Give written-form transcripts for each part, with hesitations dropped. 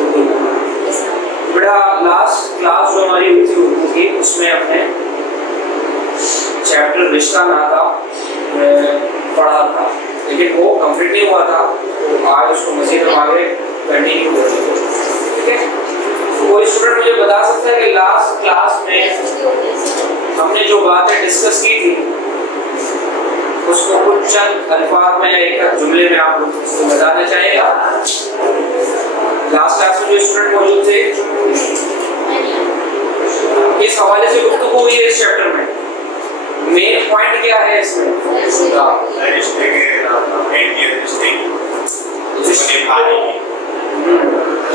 اردو بیٹا last class جو ہماری ہوئی تھی اردو کی اس میں ہم نے چیپٹر رشتہ ناتا پڑھا تھا لیکن وہ کمپلیٹ نہیں ہوا تھا، تو آج اس کو مزید ہم آگے کنٹینیو کریں گے. ٹھیک ہے، کوئی اسٹوڈنٹ مجھے بتا سکتا ہے کہ لاسٹ کلاس میں ہم نے جو باتیں ڈسکس کی تھی اس کو کچھ چند الفاظ میں یا ایک جملے میں آپ لوگ اس کو بتانا چاہیے گا؟ لاسٹ کلاس میں جو اسٹوڈنٹ موجود تھے اس حوالے سے گفتگو ہوئی ہے. اس چیپٹر میں مین پوائنٹ کیا ہے اس میں؟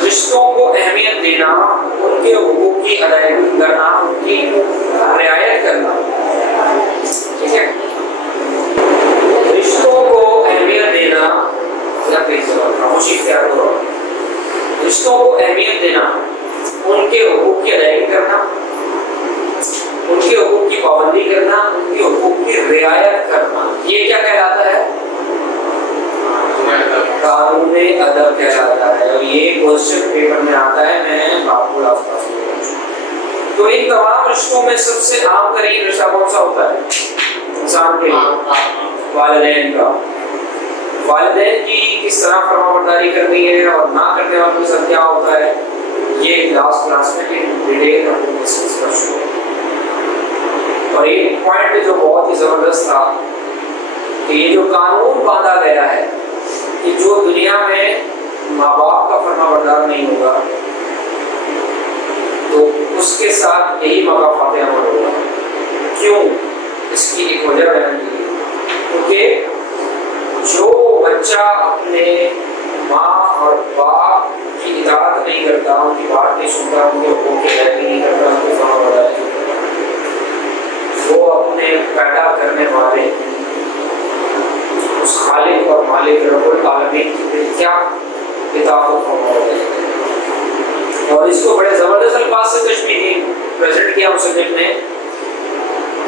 رشتوں کو اہمیت دینا، ان کے حقوق کی ادائیگی کرنا، ان کی رعایت کرنا. ٹھیک ہے، رشتوں کو اہمیت دینا یا خاموشی اختیار کرو. رشتوں کو اہمیت دینا، ان کے حقوق کی ادائیگی کرنا، ان کے حقوق کی پابندی کرنا، ان کے حقوق کی رعایت کرنا، یہ کیا کہلاتا ہے؟ قانون ادب کہلاتا ہے. اور یہ کوسچن پیپر میں آتا ہے، میں آپ کو لاسٹ کلاس میں. تو ان تمام رشتوں میں سب سے عام ترین رشتہ کون سا ہوتا ہے انسان کے لیے؟ والدین کا. والدین کی کس طرح فرما برداری کرنی ہے اور نہ کرنے والوں کے ساتھ کیا ہوتا ہے، یہ لاسٹ کلاس میں ڈیٹیل ہم لوگ ڈسکس کر چکے ہیں. اور ایک پوائنٹ جو بہت ہی زبردست تھا کہ یہ جو قانون باندھا گیا ہے کہ جو دنیا میں ماں باپ کا فرما بردار نہیں ہوگا تو اس کے ساتھ یہی مقافات عمل ہوگا. کیوں؟ اس کی ایک وجہ بیان کی گئی کیونکہ جو بچہ اپنے ماں اور باپ کی اطاعت نہیں کرتا، ان کی بات نہیں سنتا، ان کے حقوق کی ادائیگی نہیں کرتا، ان کو فرما برداری نہیں کرتا، وہ اپنے پیدا کرنے والے اس خالق اور مالک رب العالمین کی کیا اطاعت و فرما برداری کرتا. اور اس کو بڑے زبردست الفاظ سے تشبیہ پریزنٹ کیا مصنف نے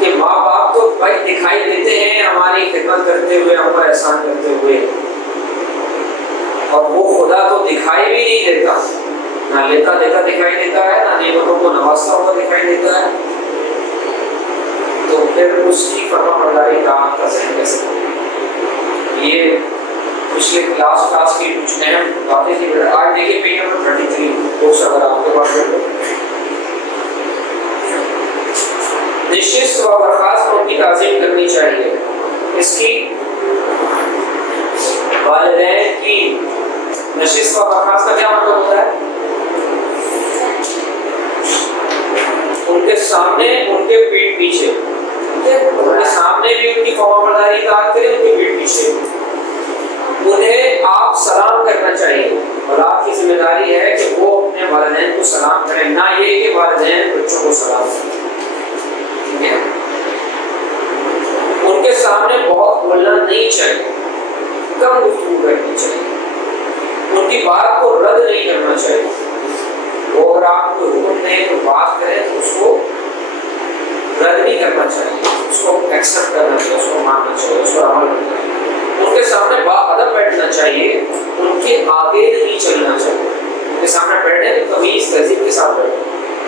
کہ ماں باپ تو بھائی دکھائی دیتے ہیں ہماری خدمت کرتے ہوئے، ہم پر احسان کرتے ہوئے، اور وہ خدا تو دکھائی بھی نہیں دیتا، نہ لیتا دیتا دکھائی دیتا ہے، نہ نعمتوں کو نوازتا ہوا دکھائی دیتا ہے. تو پھر اس کی فرما برداری کا ذہن کیسے ہو؟ یہ پچھلے کلاس کی کچھ اہم باتیں تھی. آج دیکھیے پیج نمبر 33 بکس اگر آپ کے پاس ہے. نشست و برخاست میں ان کی تعظیم کرنی چاہیے. اس کی والدین کی نشست و برخاست کا کیا مطلب ہوتا ہے؟ ان کے سامنے، ان کے پیٹھ پیچھے، ان کے سامنے بھی ان کی فرما برداری اطاعت کریں، ان کے پیٹھ پیچھے. انہیں آپ سلام کرنا چاہیے اور آپ کی ذمہ داری ہے کہ وہ اپنے والدین کو سلام کریں، نہ یہ کہ والدین بچوں کو سلام کریں. ٹھیک ہے، ان کے سامنے بہت بولنا نہیں چاہیے، کم گفتگو کرنی چاہیے، ان کی بات کو رد نہیں کرنا چاہیے. وہ اگر آپ کو حکم دیں تو بات کریں تو اس کو رد نہیں کرنا چاہیے، اس کو ایکسپٹ کرنا چاہیے، اس کو ماننا چاہیے، اس پر عمل کرنا چاہیے. ان کے سامنے باادب بیٹھنا چاہیے، ان کے آگے نہیں چلنا چاہیے. ان کے سامنے بیٹھے تو تمیز تہذیب کے ساتھ بیٹھے،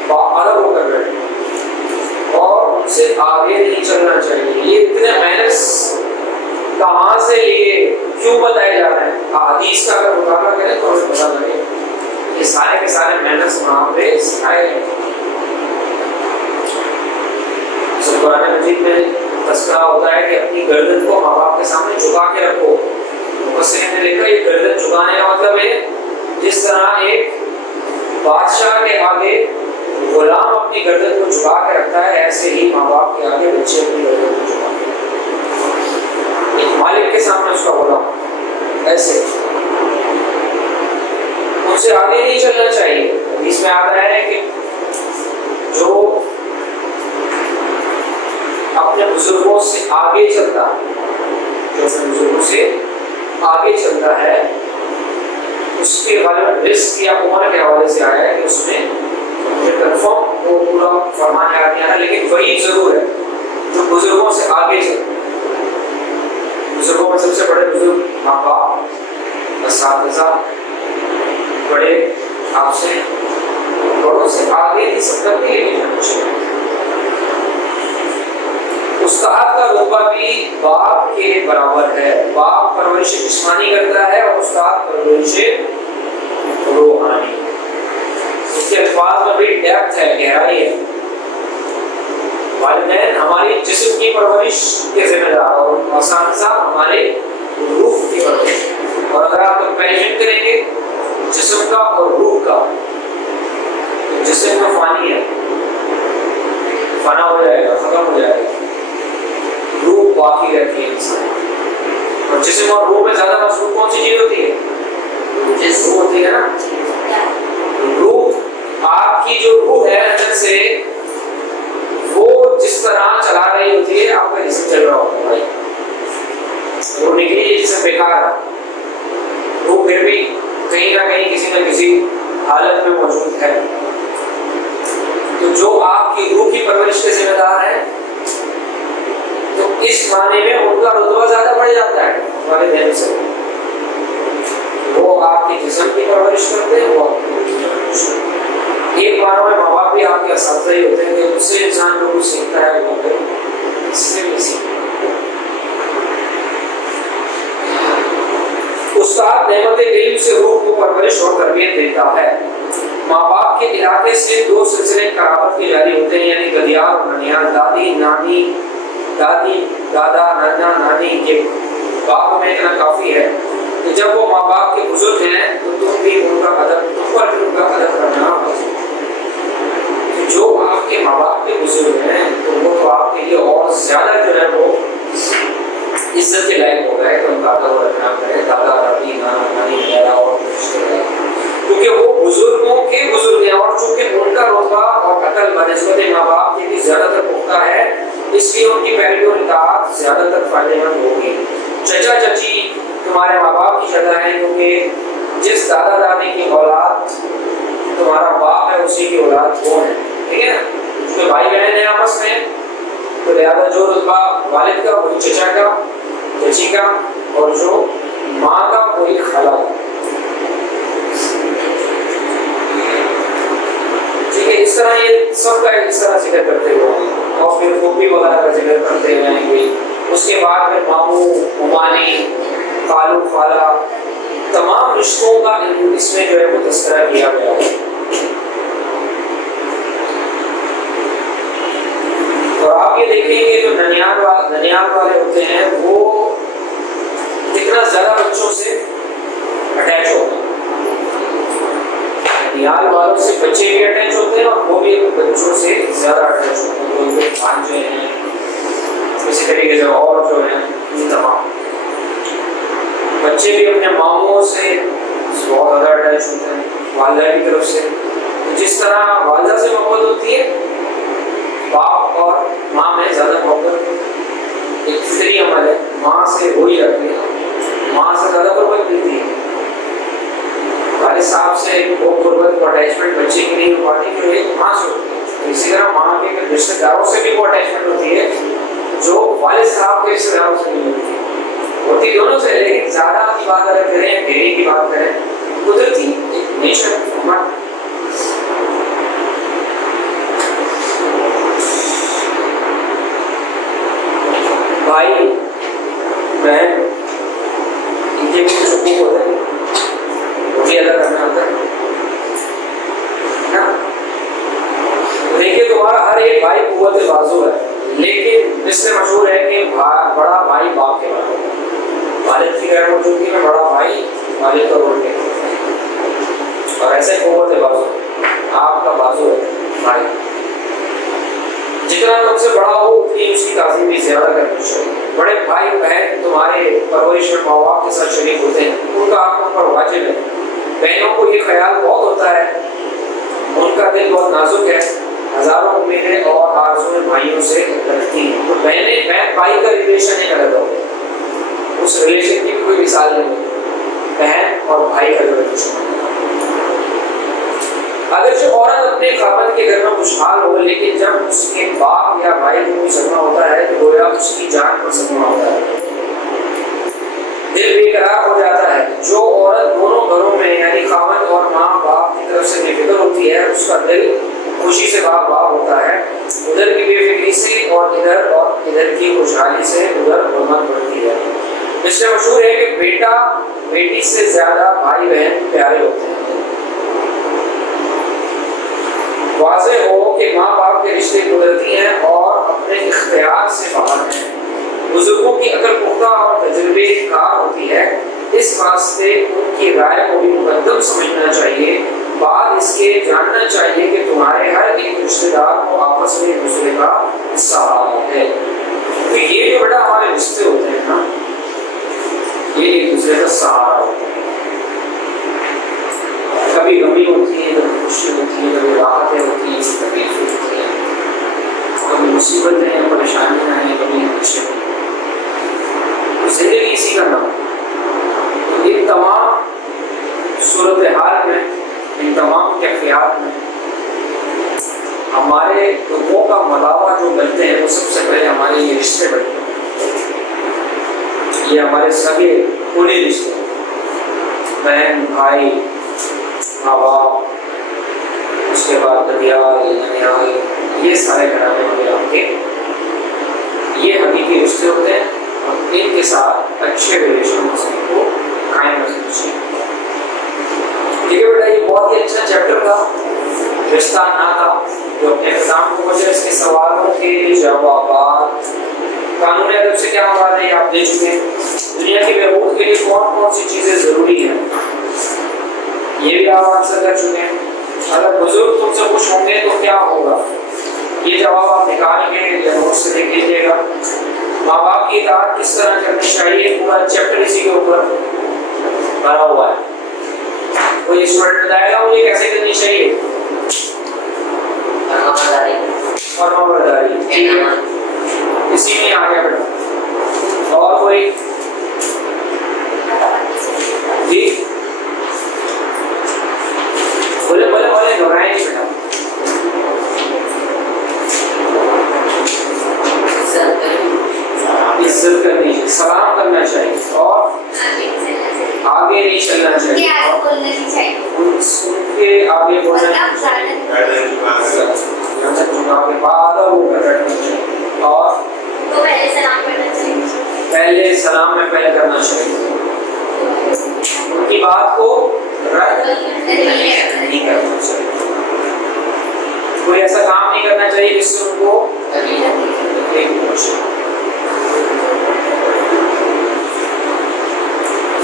باادب ہو کر بیٹھے، اور ان سے آگے نہیں چلنا چاہیے. یہ اتنے مینرز کہاں سے لیے، کیوں بتائے جا رہے ہیں؟ حدیث کا اگر مطالعہ کریں تو ہمیں پتہ لگے یہ سارے کے سارے مینرز وہاں پہ سکھائے ہیں. قرآن مجید میں تذکرہ ہوتا ہے کہ اپنی گردن کو ماں باپ کے سامنے جھکا کے رکھو. مفسرین نے لکھا یہ گردن جھکانے کا مطلب ہے جس طرح ایک بادشاہ کے آگے غلام اپنی گردن کو جھکا کے رکھتا ہے، ایسے ہی ماں باپ کے آگے بچے اپنی گردن کو جھکا کے رکھتے ہیں. ایک مالک کے سامنے اس کا غلام ایسے ان سے آگے نہیں چلنا چاہیے. اس میں آ رہا ہے کہ جو اپنے بزرگوں سے آگے چلتا ہے، جو اپنے بزرگوں سے آگے چلتا ہے، اس کے غالباً رزق یا عمر کے حوالے سے آیا ہے کہ اس میں کنفرم وہ پورا فرمان یاد نہیں آ رہا، لیکن وہی ضرور ہے جو بزرگوں سے آگے چلتا ہے. بزرگوں میں سب سے بڑے بزرگ ماں باپ، اساتذہ، بڑے آپ سے بڑوں سے آگے کی سبقت بھی لے کے جانا چاہیے۔ استاد کا رتبہ بھی باپ کے برابر ہے، باپ پرورش جسمانی کرتا ہے اور استاد پرورش روحانی۔ اس کے الفاظ میں بھی ڈیپتھ ہے، گہرائی ہے۔ والدین ہماری جسم کی پرورش کے ذمہ دار اور اساتذہ ہمارے روح کی پرورش۔ اور اگر آپ کمپیریزن کریں گے جسم کا اور روح کا، تو جسم میں فانی ہے، فنا ہو جائے گا، ختم ہو جائے گا، روح باقی رہتی ہے انسان۔ اور جسم اور روح میں زیادہ مضبوط کون سی چیز ہوتی ہے؟ جسم ہوتی ہے نا۔ روح، آپ کی جو روح ہے اندر سے، وہ جس طرح چلا رہی ہوتی ہے آپ کا جسم چل رہا ہوتا ہے بھائی۔ وہ نکلی جسم بیکار ہے، وہ پھر بھی کہیں نہ کہیں کسی نہ کسی حالت میں موجود ہے۔ تو جو آپ کی روح کی پرورش کے ذمہ دار ہیں، تو اس معنی میں ان کا رتبہ زیادہ بڑھ جاتا ہے والدین سے۔ وہ آپ کے جسم کی پرورش کرتے ہیں، وہ آپ کی روح کی پرورش کرتے ہیں۔ ایک معنی میں ماں باپ بھی آپ کے اساتذہ ہی ہوتے ہیں کہ اس سے انسان لوگوں سیکھتا ہے، وہ اس سے بھی سیکھتا ہے۔ استاد نعمت علم سے روح کو پرورش اور تربیت دیتا ہے۔ ماں باپ کے علاقے سے دو سلسلے قرابت کے جاری ہوتے ہیں، یعنی ددیال اور ننیال، دادی نانی، دادی دادا نانا نانی کے باپ میں اتنا کافی ہے کہ جب وہ ماں باپ کے بزرگ ہیں تو تم بھی ان کا ادب، تم پر بھی ان کا ادب کرنا ہوگا۔ جو آپ کے ماں باپ کے بزرگ ہیں تو وہ تو آپ کے لیے اور زیادہ جو ہے وہ عزت کے لائق ہو گئے، تو ان کا ادب رکھنا کرے، دادا دادی نانا نانی وغیرہ اور رشتے دار، کیونکہ وہ بزرگوں کے بزرگ ہیں اور چونکہ ان کا رتبہ اور عقل بنسبت ماں باپ کے بھی زیادہ تر پختہ ہے، اس لیے ان کی پیروی اور اطاعت زیادہ تر فائدہ مند ہوگی۔ چچا چچی تمہارے ماں باپ کی جگہ ہے، کیونکہ جس دادا دادی کی اولاد تمہارا باپ ہے اسی کی اولاد وہ ہے، ٹھیک ہے نا؟ کیونکہ بھائی بہن ہیں آپس میں، تو لہٰذا جو رتبہ والد کا وہی چچا کا، چچی کا، اور جو ماں کا وہی خالہ کا۔ ٹھیک ہے، اس طرح یہ سب کا اس طرح ذکر کرتے ہوئے اور پھر پھوپھی وغیرہ کا ذکر کرتے ہوئے آئیں گے۔ اس کے بعد پھر ماموں، ممانی، خالو، خالہ، تمام رشتوں کا اس میں جو ہے وہ تذکرہ کیا گیا ہے۔ اور آپ یہ دیکھیں گے جو ننیال والے ہوتے ہیں وہ کتنا زیادہ بچوں سے اٹیچ ہوتے ہیں۔ ننیال والوں سے بچے بھی اٹیچ ہوتے ہیں اور وہ بھی بچوں سے زیادہ اٹیچ ہوتے ہیں، ان کے بھانجے ہیں، اسی طریقے سے اور جو ہیں تمام بچے بھی اپنے ماموں سے بہت زیادہ اٹیچ ہوتے ہیں، والدہ کی طرف سے۔ جس طرح والدہ سے محبت ہوتی ہے، باپ اور ماں میں زیادہ محبت ایک فطری عمل ہے، ماں سے ہو ہی جاتی ہے، ماں سے زیادہ قربت ملتی ہے۔ والد صاحب سے وہ قربت، وہ اٹیچمنٹ بچے کی نہیں ہو پاتی جو ایک ماں سے ہوتی ہے۔ اسی طرح ماں کے رشتے داروں سے بھی وہ اٹیچمنٹ ہوتی ہے جو والد صاحب کے رشتے داروں سے نہیں ہوتی ہے، ہوتی دونوں سے، لیکن زیادہ کی بات اگر کریں، گہری کی بات کریں، قدرتی ایک نیچر ہمارا۔ بھائی بہن ان کے بھی کچھ حقوق ہوتے ہیں، وہ بھی ادا کرنا ہوتا ہے نا۔ دیکھیے تمہارا ہر ایک بھائی قوت بازو ہے، لیکن اس سے مشہور ہے کہ بڑا بھائی باپ کے برابر ہے۔ والد کی غیر موجودگی میں بڑا بھائی والد کا رول ہے، اور ایسے قوت بازو آپ کا بازو ہے بھائی۔ جتنا تم سے بڑا ہو اتنی اس کی تعظیم بھی زیادہ کرنی چاہیے۔ بڑے بھائی بہن تمہارے پرورش میں ماں باپ کے ساتھ شریک ہوتے ہیں، ان کا آپ پر واجب ہے۔ بہنوں کو یہ خیال بہت ہوتا ہے، ان کا دل بہت نازک ہے، ہزاروں امیدیں اور آرزویں بھائیوں سے رکھتی ہیں۔ تو بہنیں بہن بھائی کا ریلیشن ایک الگ ہوتا ہے، اس ریلیشن کی بھی کوئی مثال نہیں ہوتی، بہن اور بھائی کا جو ریلیشن ہوتا ہے۔ اگر جو عورت اپنے خاوند کے گھر میں خوشحال ہو، لیکن جب اس کے باپ یا بھائی کو کوئی صدمہ ہوتا ہے تو گویا اس کی جان پر صدمہ ہوتا ہے، دل بے قرار ہو جاتا ہے۔ جو عورت دونوں گھروں میں یعنی خاوند اور ماں باپ کی طرف طرف سے بے فکر ہوتی ہے اس کا دل خوشی سے باغ باغ ہوتا ہے، ادھر کی بے فکری سے اور ادھر کی خوشحالی سے ادھر حرمت بڑھتی ہے۔ اس سے مشہور ہے کہ بیٹا بیٹی سے زیادہ بھائی بہن پیارے ہوتے ہیں۔ واضح ہو کہ ماں باپ کے رشتے قدرتی ہیں اور اپنے اختیار سے باہر ہیں۔ بزرگوں کی عقل پختہ اور تجربے کار ہوتی ہے، اس واسطے ان کی رائے کو بھی مقدم سمجھنا چاہیے۔ بعد اس کے جاننا چاہیے کہ تمہارے ہر ایک رشتہ دار کو آپس میں ایک دوسرے کا سہارا ہے۔ تو یہ جو بڑا ہمارے رشتے ہوتے ہیں نا، یہ ایک دوسرے کا سہارا ہوتا ہے۔ کبھی غمی ہوتی ہے، کبھی خوشی ہوتی ہے، کبھی راحتیں ہوتی ہیں، کبھی تکلیفیں ہوتی ہیں، کبھی مصیبتیں ہیں، پریشانیاں ہیں، کبھی خوشی ہوتی ہیں۔ زندگی اسی کا نام ہے۔ یہ تمام صورتحال میں، ان تمام کیفیات میں ہمارے دکھوں کا مداوا جو بنتے ہیں وہ سب سے پہلے ہمارے یہ رشتے بنتے ہیں۔ یہ ہمارے سگے پورے رشتے، بہن بھائی، ماں باپ، اس کے بعد ددیال ننیال، یہ سارے گھرانے وغیرہ کے یہ حقیقی رشتے ہوتے ہیں، اور ان کے ساتھ اچھے ریلیشن کو قائم رکھنا چاہیے۔ ٹھیک ہے بیٹا، یہ بہت ہی اچھا چیپٹر تھا، رشتہ ناتا، جو اپنے اختتام کو پہنچے۔ اس کے سوالوں کے جوابات، قانون ادب سے کیا مراد ہے یہ آپ دیکھ چکے ہیں۔ دنیا کی بہبود کے لیے کون کون سی چیزیں ضروری ہیں یہ بھی آپ آنسر کر چکے ہیں۔ اگر بزرگ تم سے خوش ہوں گے تو کیا ہوگا، یہ جواب آپ نکال کے یا نوٹ سے لکھ لیجیے گا۔ ماں باپ کی اطاعت کس طرح کرنی چاہیے، پورا چیپٹر اسی کے اوپر بھرا ہوا ہے۔ کوئی اسٹوڈنٹ بتائے گا مجھے کیسے کرنی چاہیے؟ فرما برداری، اسی میں آ گیا بیٹا۔ اور کوئی؟ جی بولے بولے بولے، گھبرائیں نہیں بیٹا۔ عزت کرنی چاہیے، سلام کرنا چاہیے، اور آگے نہیں چلنا چاہیے، ان کے آگے بولنا چاہیے، اور پہلے سلام میں پہلے کرنا چاہیے، ان کی بات کو رد نہیں کرنا چاہیے، کوئی ایسا کام نہیں کرنا چاہیے جس سے ان کو تکلیف پہنچے،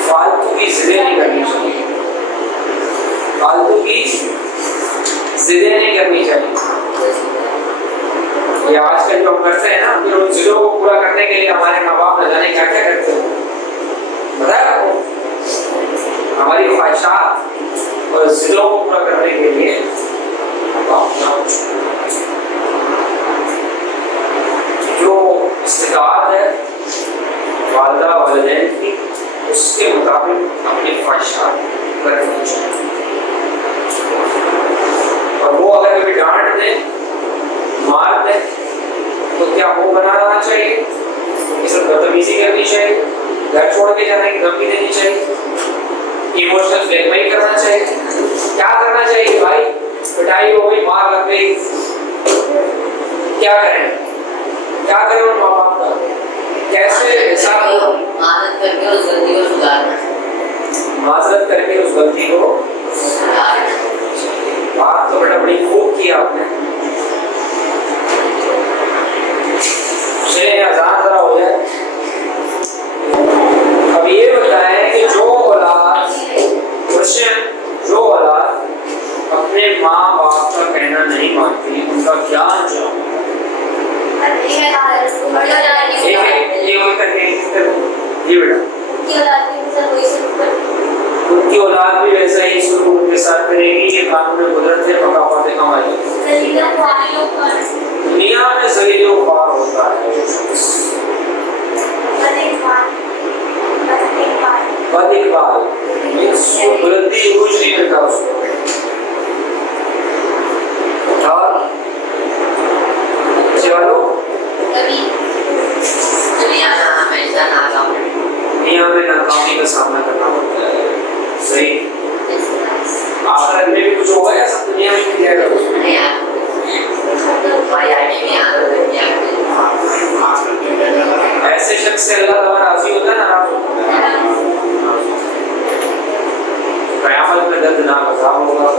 فالتو کی ضدیں نہیں کرنی چاہیے، فالتو کی ضدیں نہیں کرنی چاہیے۔ یہ آج کل جو ہم کرتے ہیں نا، پھر ان ضدوں کو پورا کرنے کے لیے ہمارے ماں باپ نہ جانے کیا کیا کرتے ہیں، بتایا آپ کو؟ ہماری خواہشات اور ضدوں کو پورا کرنے کے لیے جو استطاعت ہے والدہ والدین کی، اس کے مطابق اپنی خواہشات کرنی چاہیے، اور وہ اگر کبھی ڈانٹ دیں مار دیں تو کیا منہ بنا رہنا چاہیے، اس میں بدتمیزی کرنی چاہیے، گھر چھوڑ کے جانے کی دھمکی دینی چاہیے، ایموشنل بلیک میل کرنا چاہیے، کیا کرنا چاہیے بھائی؟ پٹائی ہو گئی، مار لگ گئی، کیا کریں؟ کیا کریں ان ماں باپ کا؟ کیسے حساب ہو؟ معذرت کر کے اس غلطی کو سدھارنا، معذرت کر کے اس غلطی کو سدھارنا۔ بات تو بیٹا بڑی خوب کی آپ نے۔ چلیں اذان ذرا ہو جائے۔ اب یہ بتائیں کہ جو اولاد اپنے ماں باپ کا کہنا نہیں مانتی، ان کا کیا انجام؟ جی بیٹا، ان کی اولاد بھی ویسا ہی سلوک ان کے ساتھ کرے گی، یہ قانون قدرت ہے، ثقافت ہماری۔ دنیا میں ذلیل و خوار ہوتا ہے بد اقبال، بلندی عروج نہیں ملتا اس کو۔ اور چلو دنیا میں ناکامی کا سامنا کرنا پڑتا ہے، صحیح، آخرت میں بھی کچھ ہوگا دنیا میں مل جائے گا ایسے شخص سے اللہ تعالیٰ راضی ہوتا ہے ناراض ہوتا ہے؟ قیامت میں دردناک عذاب ہوگا.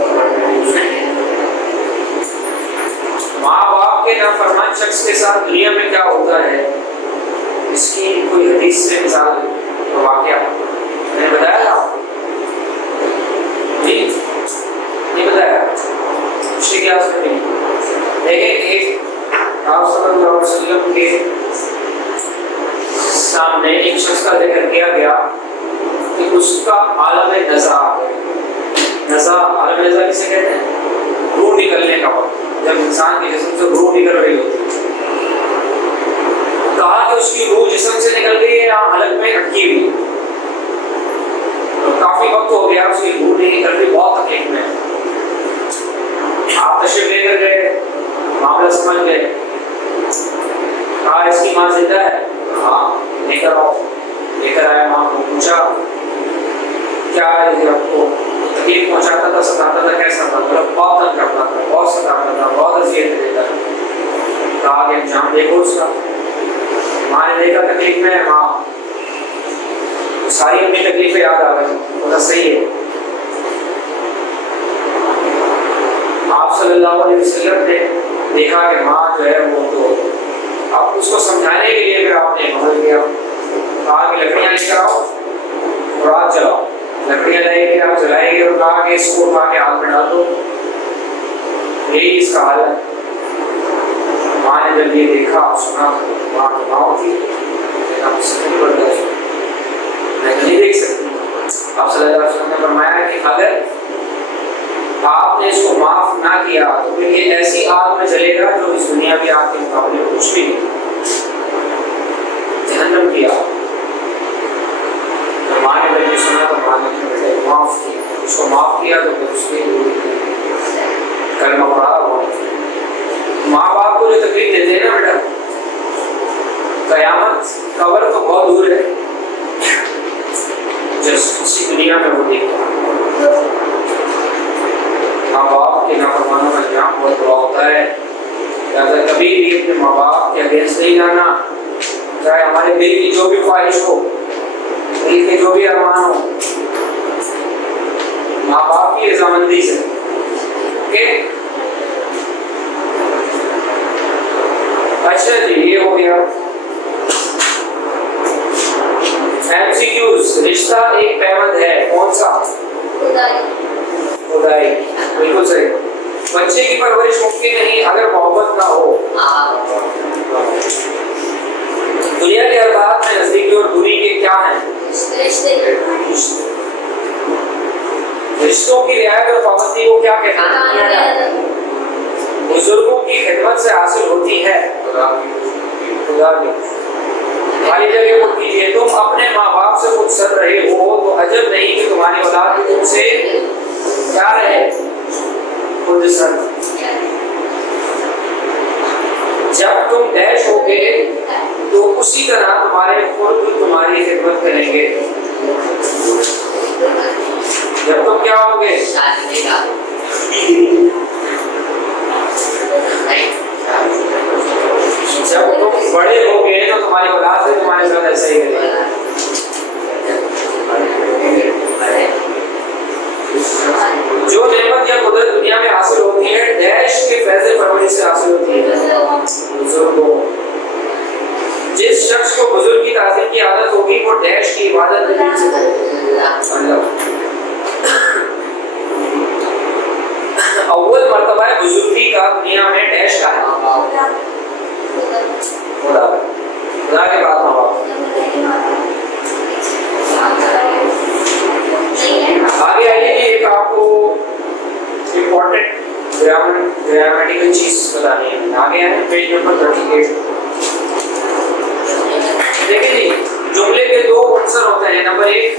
ماں باپ کے نافرمان شخص کے ساتھ دنیا میں کیا ہوتا ہے اس کی کوئی حدیث سے مثال واقعہ میں نے بتایا تھا جی نہیں بتایا پچھلی کلاس میں نہیں. دیکھیں ایک آپ صلی اللہ علیہ وسلم کے سامنے ایک شخص کا ذکر کیا گیا کہ اس کا عالم نزا نزا عالم نزا کسے کہتے ہیں؟ روح نکلنے کا وقت جب انسان کے جسم سے روح نکل رہی ہوتی ہے. کہا کہ اس کی روح جسم سے نکل گئی ہے یا حلق میں اٹکی ہوئی. کافی وقت ہو گیا اس کی روح نہیں نکل رہی, بہت تکلیف میں. آپ تشریف لے کر گئے, معاملہ سمجھ گئے, کہا اس کی ماں زندہ ہے؟ ہاں لے کر آؤ. لے کر آیا, ماں کو پوچھا کیا ہے آپ کو تکلیف پہنچاتا تھا, ستاتا تھا, کیسا تھا؟ بہت تنگ کرتا تھا, بہت ستاتا تھا, بہت اذیت دیتا تھا. کہا کہ انجام دیکھو اس کا. ماں نے دیکھا تکلیف میں, ہاں ساری اپنی تکلیفیں یاد آ گئی. بولا صحیح ہے. آپ صلی اللہ علیہ وسلم نے دیکھا کہ ماں جو ہے وہ تو اب اس کو سمجھانے کے لیے پھر آپ نے عمل کیا. کہا کہ لکڑیاں لے کر آؤ اور آگ جلاؤ. لکڑیاں لائے گی, آپ جلائے گی, اور کہا کہ اس کو اٹھا کے آگ میں ڈال دو, یہی اس کا حال ہے. ماں نے جب یہ دیکھا سنا تو ماں تو ماں تھی, میں نہیں دیکھ سکتی. آپ صلی اللہ علیہ وسلم نے فرمایا کہ اگر آپ نے اس کو معاف نہ کیا تو پھر یہ ایسی آگ میں جلے گا جو اس دنیا کی آگ کے مقابلے میں کچھ بھی نہیں. جہنم کی آگ. ماں نے جب یہ سنا تو ماں نے معاف کیا, اس کو معاف کیا تو پھر اس کے کلمہ پڑھا. ماں باپ کو جو تکلیف دیتے ہیں نا بیٹا, قیامت قبر تو بہت دور ہے, جس اسی دنیا میں وہ دیکھتا. ماں باپ کے نافرمانوں کا انجام بہت بڑا ہوتا ہے. لہٰذا کبھی بھی اپنے ماں باپ کے اگینسٹ نہیں جانا, چاہے ہمارے دل کی جو بھی خواہش ہو, دل کے جو بھی ارمان ہو, ماں باپ کی رضامندی سے. اچھا جی یہ ہو گیا. MCQs. رشتہ ایک پیوند ہے, کون سا؟ خدائی. بالکل صحیح. بچے کی پرورش ممکن نہیں اگر محبت نہ ہو. دنیا کے حالات میں نزدیکی اور دوری کے کیا ہیں؟ رشتوں کی رعایت اور پابندی کو کیا کہتے ہیں؟ بزرگوں کی خدمت سے حاصل ہوتی ہے خدا کی. خالی جگہ کو کیجیے. تم اپنے ماں باپ سے خود سر رہے ہو تو عجب نہیں کہ تمہاری اولاد تم سے کیا رہے, خود سر. جب تم ڈیش ہو گے تو اسی طرح تمہارے خود تمہاری خدمت کریں گے. جب تم کیا ہو گے, جب تم بڑے ہو گے تو تمہاری اولاد سے تمہارے ساتھ ایسا ہی کرے گا. جو نعمت یا قدرت دنیا میں حاصل ہوتی ہے ڈیش کے فیض پرورش سے حاصل ہوتی ہے. بزرگوں, جس شخص کو بزرگ کی تعظیم کی عادت ہوگی وہ ڈیش کی عبادت نہیں سے. اول مرتبہ بزرگی کا دنیا میں ڈیش کا ہے خدا. خدا کے بعد ماں باپ. آگے آئیے جی, ایک آپ کو امپورٹنٹ گرامیٹیکل چیز بتانی ہے. آگے آئے پیج نمبر 38. دیکھیں جی, جملے کے دو عنصر ہوتے ہیں. نمبر 1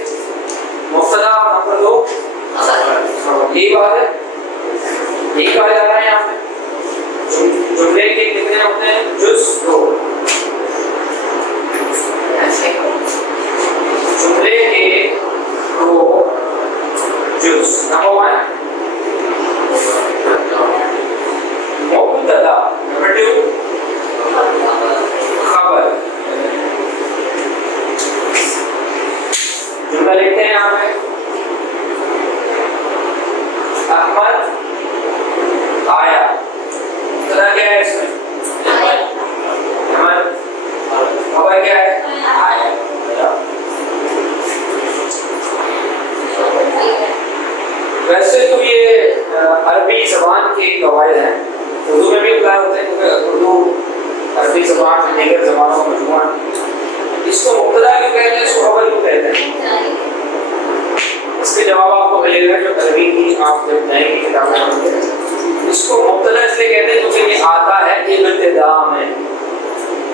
مبتدا اور نمبر 2 یہی بات ہے, یہی کہا جا رہا ہے یہاں پہ. جملے کے کتنے ہوتے ہیں؟ جز 2. جملے کے 2 جز. نمبر 1 زبان کے قواعد ہیں، اردو میں بھی اپلائی ہوتے ہیں کیونکہ اردو عربی زبان دیگر زبانوں کا مجموعہ ہے۔ اس کو مبتدا کیوں کہتے ہیں، اس کو خبر کیوں کہتے ہیں؟ اس کے جواب آپ کو ملے گا جو عربی کی آپ جب نئے کی کتابیں پڑھتے ہیں۔ اس کو مبتدا اس لیے کہتے ہیں کیونکہ یہ آتا ہے ابتدا میں،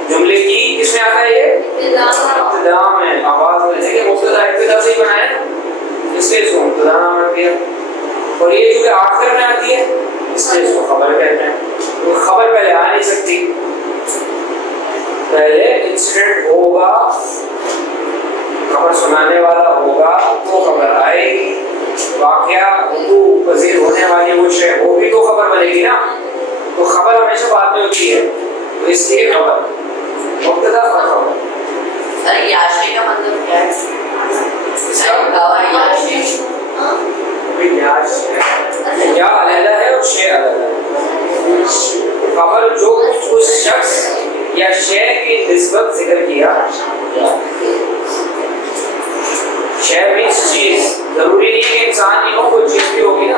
جملے کی کس میں آتا ہے، یہ ابتدا میں آواز میں، لیکن مبتدا ابتدا سے ہی بنا ہے نا، اس لیے اس کو مبتدا نام رکھ دیا۔ اور یہ چونکہ آخر میں آتی ہے اس لیے اس کو خبر کہتے ہیں، کیونکہ خبر پہلے آ نہیں سکتی، پہلے انسیڈنٹ ہوگا، خبر سنانے والا ہوگا تو خبر آئے گی، واقعہ وقوع پذیر ہونے والی وہ شے ہوگی تو خبر بنے گی نا، تو خبر ہمیشہ بعد میں ہوتی ہے، تو اس لیے خبر مبتدا اور خبر۔ سر یاشی کا مطلب کیا ہے؟ یا علیحدہ ہے اور شے علیحدہ ہے۔ خبر جو کچھ اس شخص یا شے کی نسبت ذکر کیا، شے مینس چیز، ضروری نہیں کہ انسان ہی ہو، کوئی چیز بھی ہوگی نا۔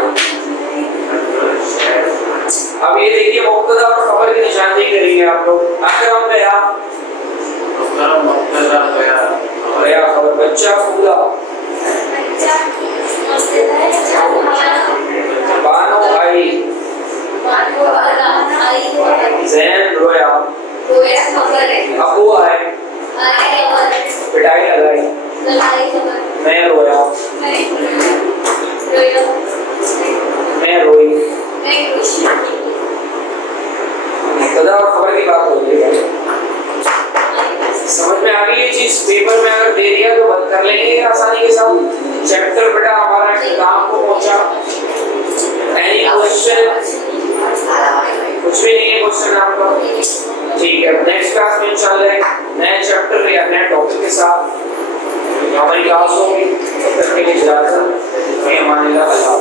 اب یہ دیکھیے مبتدا اور خبر کی نشاندہی کریں گے آپ لوگ۔ اکرم گیا، گیا خبر، بچہ پھولا، بانو آئی، زین رویا، ابو آئے، پٹائی لگائی، میں رویا، میں روئی۔ مبتدا اور خبر کی بات ہو رہی ہے، سمجھ میں آ گئی یہ چیز؟ پیپر میں اگر دے دیا تو بند کر لیں گے آسانی کے ساتھ۔ چیپٹر بیٹا ہمارا اختتام کو پہنچا، اینی کوشچن؟ کچھ بھی نہیں ہے کوشچن آپ کا؟ ٹھیک ہے، نیکسٹ کلاس میں انشاءاللہ نئے چیپٹر یا نئے ٹاپک کے ساتھ ہماری کلاس ہوگی، تب تک کے لیے اجازت، امان اللہ۔